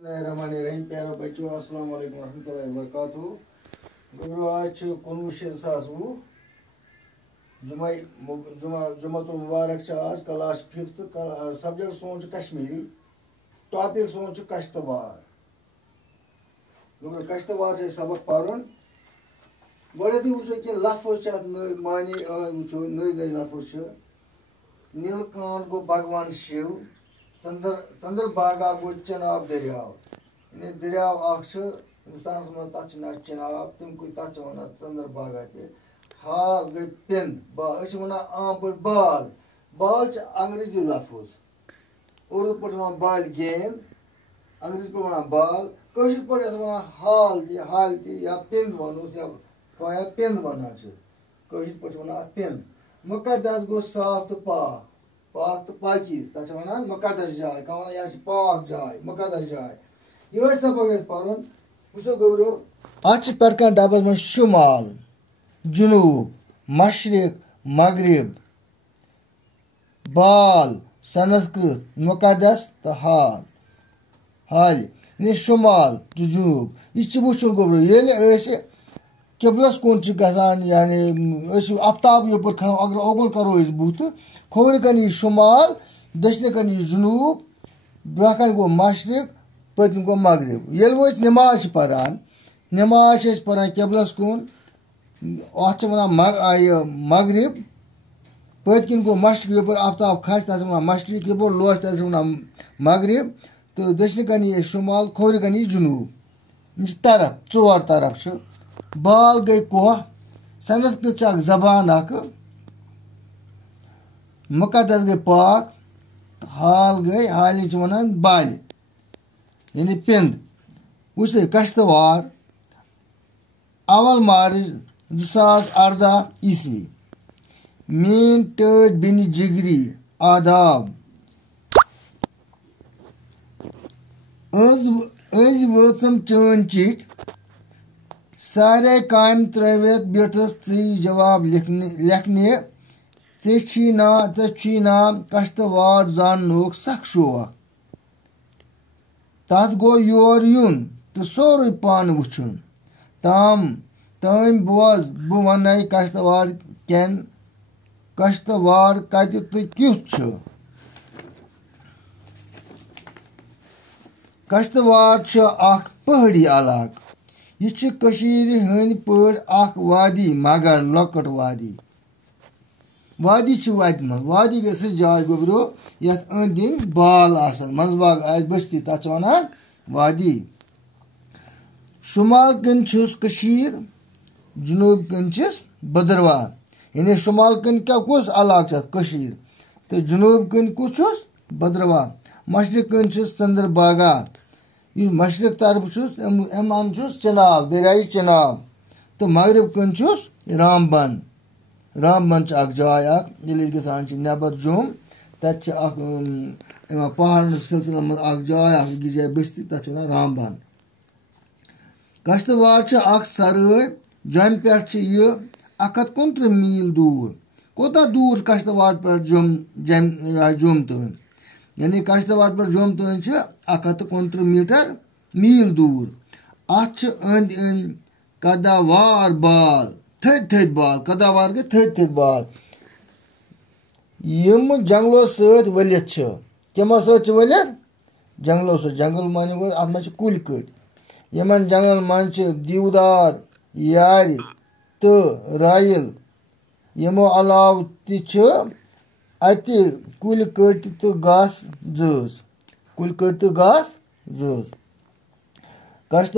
Bismillahirrahmanirrahim. प्यारो बच्चों अस्सलाम वालेकुम रहमतुल्लाहि व बरकातहू। गुरु आज 19/2020 जुमातुल मुबारक आज क्लास 5th सब्जेक्ट सोन कश्मीरी टॉपिक सोन कश्तवार। गुरु कश्तवार से सबक पढ़न गो कि लफ्ज मानी वो नई लफ्ज नीलकांत गो भगवान शिव चंद्रभागा गो चनाब दरियाव दरियाव हिंदुस्तान मज तथ चनाब तम तथ वन चंद्रभागा हाल गई पिंद वन आम पे बाल बाल अंग्रेजी लफ्ज उर्दू पे वन बाल गेंद अंग्रेजी पे वन बाल कशर पे वन हाल या पिंद वनोस या पिंद वन कशर पे वन पिंद मुकदस गो साफ तो पाक पाक तो पाकिज तक वन मुकदस जाय कह वन यह पाक जाय मुकदस जाय ये सबक पढ़न वो गौरव अत पे डबस मज शुमाल जुनूब मशरिक मगरिब बाल संस्कृत मुकदस तो हाल हाल शुमाल तो जुनूब यह वो गौरव ये किबलस कुन गसान यानी आफ्ताब योपर अगर ओगुल करो बुत खोर कन शुमाल दशन कन जुनूब ब्रकन गो मशरिक पतन गो मगरिब ये नमाज पान नमाज पान किबलस कुन अत वन मगरिब पतन गो मशरिक योपर आफ्ताब खस तथ वन मशरिक योपर लोस तथ वन मगरिब तो दशन कन शुमाल खोर कन जुनूब तरफ 4 तरफ बाल गई कोह संस्कृत जबान मुकदस गई पाक हाल गई हाल वन बाल यानी पिंद वो कश्तवार अवल मार्च 2018 ईस्वी मीन टज बिन जिगरी आदाब अज वचम चन चिट सारे काम त्रित बिटस जवाब लिखने नाम कश्तवार जाननुक सख शौक तथ गो योर युन तो सोरे पान वुचुन तम बोज बह वन कश्तवार केन कश्तवार कत तो क्युथ कश्तवार पहाड़ी इलाक यह हंद पड़ वादी मगर लकट वादी वादी वत मज वादी गई जाय गोबरो यथ अंद बाल मंजबाग बस्ती तथ वन वादी शुमाल कन जुनूब कन बदरवा यानी शुमाल कन क्या कुछ इलाक तो जुनूब कन कुछ बदरवा मशरक कन चंद्रभागा यह मशरक तरफ अमान चनाब दरियाई चनाब तो मगरब कन रामबन रामबन जाय गसान नबर जुम तथ पहाड़ सिलसिल मज जाय जाय बस्ती तथ वन रामबन कश्तवार सरय जम पे 129 मील दूर कोता दूर कश्तवार पे जुम तन यानी कश्तवार पर जुम तन 129 मील दूर अत अंद कदावार बाल थद बाल कदावार गए थद बाल यम जंगलों सत वलित कमो सत वलित जंगलों सत जंगल मान गो अत मे कुल कट यमन जंगल मन दीवदार यार तो रायल यमो अलाव अति कुल कट तो घास जज कुल कट तो घास जज कश्त